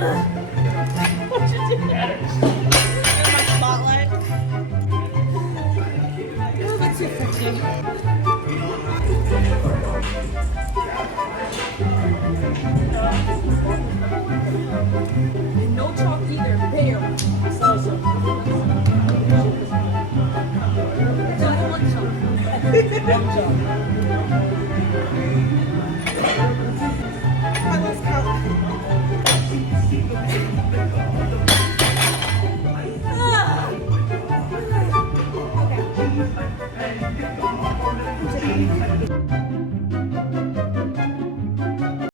What you do? In my spotlight. That's too freaking. No chalk either. Bam. Just one chalk.